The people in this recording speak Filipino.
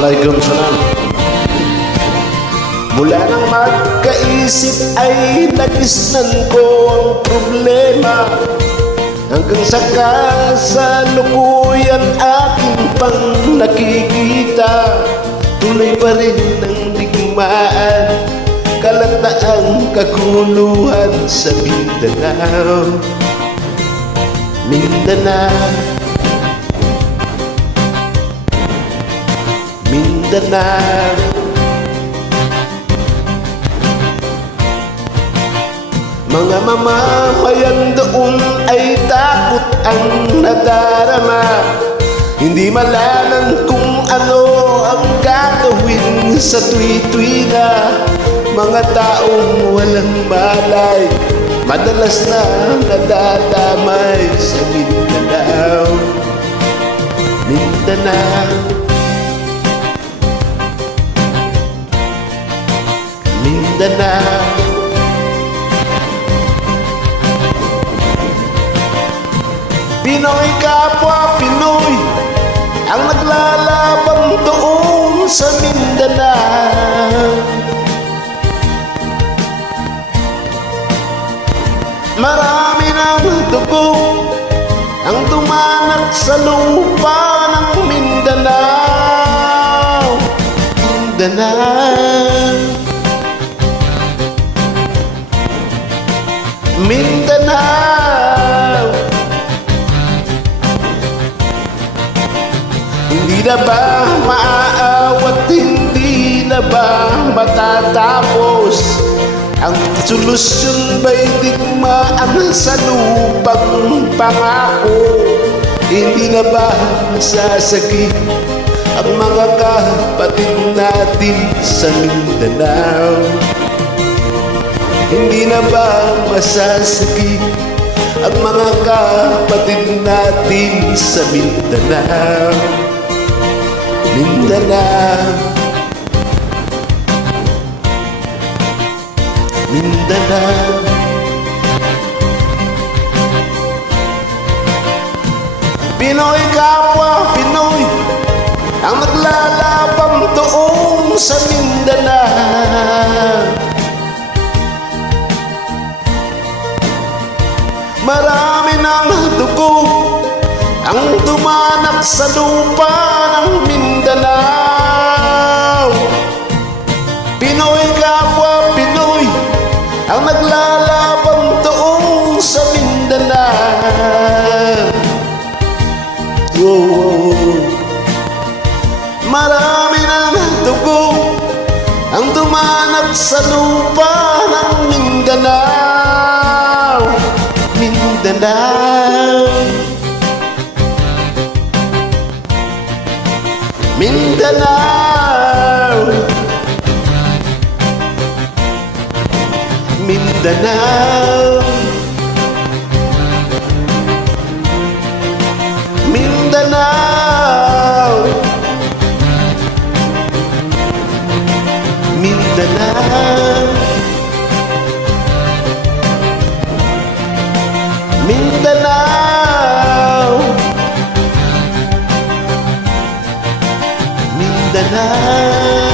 Waalaikumsalam. Mula nang magkaisip ay nagisnan ko ang problema, hanggang sa kasalukuyan aking pang nakikita. Tuloy pa rin ang digmaan, kalataang kaguluhan sa Mindanao. Mindanao, Mindanao. Mga mamamayan doon ay takot ang nadarama, hindi malaman kung ano ang gagawin sa tuwi-tuwina. Mga taong walang malay, madalas na nadadamay sa Mindanao. Mindanao, Mindanao. Pinoy kapwa Pinoy ang naglalaban doon sa Mindanao. Marami ng dugo ang dumanak sa lupa ng Mindanao. Mindanao, Mindanao. Hindi na ba maaawat, hindi na ba matatapos? Ang solusyon ba'y digmaan sa lupang pangako? Hindi na ba masasagip ang mga kapatid natin sa Mindanao? Hindi na ba masasagip ang mga kapatid natin sa Mindanao? Mindanao, Mindanao. Pinoy kapwa Pinoy ang naglalaban doon sa Mindanao. Marami ng dugo ang dumanak sa lupa ng Mindanao. Pinoy kapwa Pinoy ang naglalaban doon sa Mindanao. Whoa. Marami ng dugo ang dumanak sa lupa ng Mindanao. Mindanao, Mindanao, Mindanao, Mindanao, Mindanao, Mindanao, Mindanao.